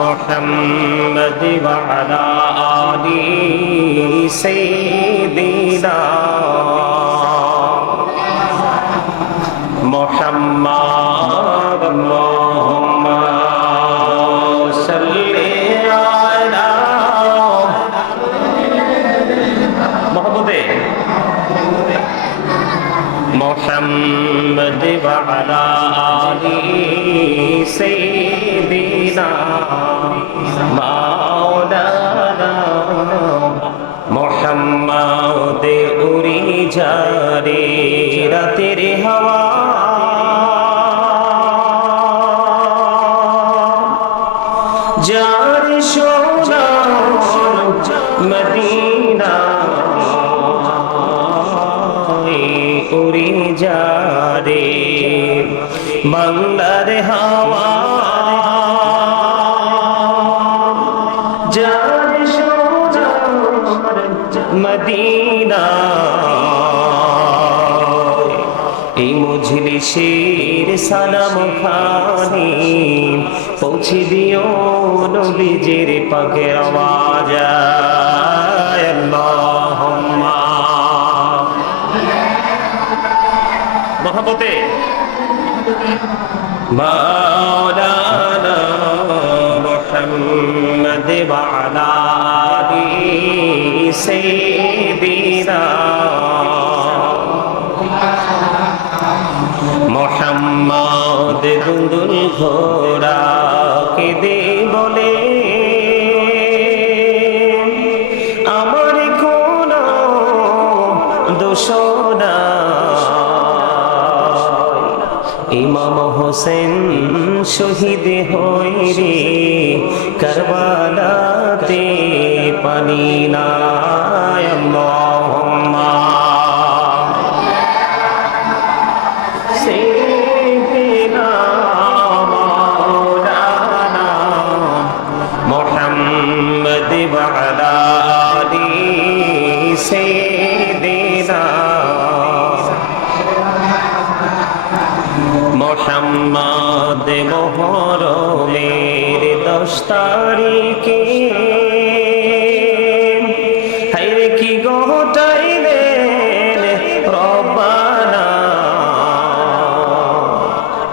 محمد وعلى آل سيدنا محمد وعلى آل سيدنا যারে বাংলার হাওয়া। যার সোনা মদিনা। এই মজলিসের সালাম খানি পৌঁছে দিও নবীজির পাখের আওয়াজ। মহাবতে مولانا محمد وعلى آل سيدنا মোহাম্মদ দুন্দুল ঘোড়া কেঁদে হোসেন শহীদ হই রে কারবালাতে পানি না আল্লাহুম্মা سيدنا مولانا محمد وعلى মোহাম্মদ মোহরমের দশ তারিখে। হাইরে কি গোটাইলেন রব্বানা?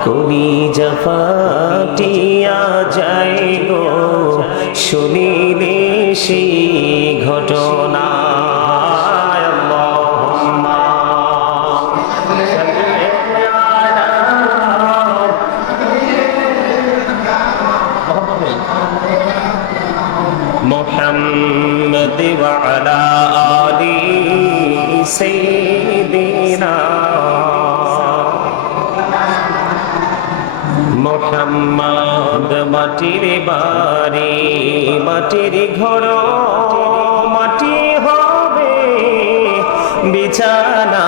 কবি জাফাটিয়া যাই গো শুনিলে সেই ঘটনা محمد وعلى آل سيدنا মোহাম্মদ মাটির বাড়ি মাটির ঘর মাটি হবে বিছানা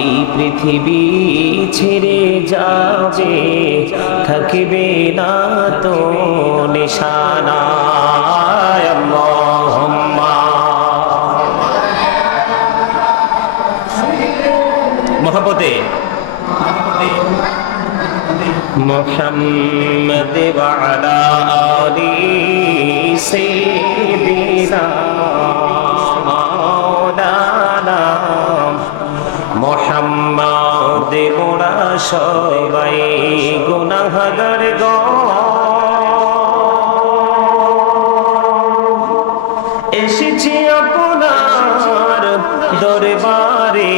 এই পৃথিবী ছেড়ে যাবে দেখবে না তো নিশানা। মহাপতে মোহাম্মদ বাদা আলী সে সবাই গুনাহগার গো। এসেছি আপনার দরবারে।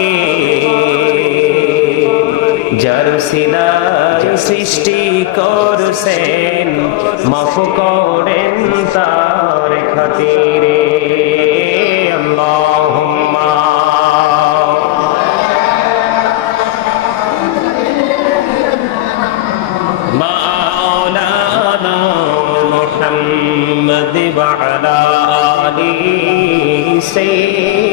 যার সিলাই সৃষ্টি করছেন মাফ করেন তার খাতিরে। see.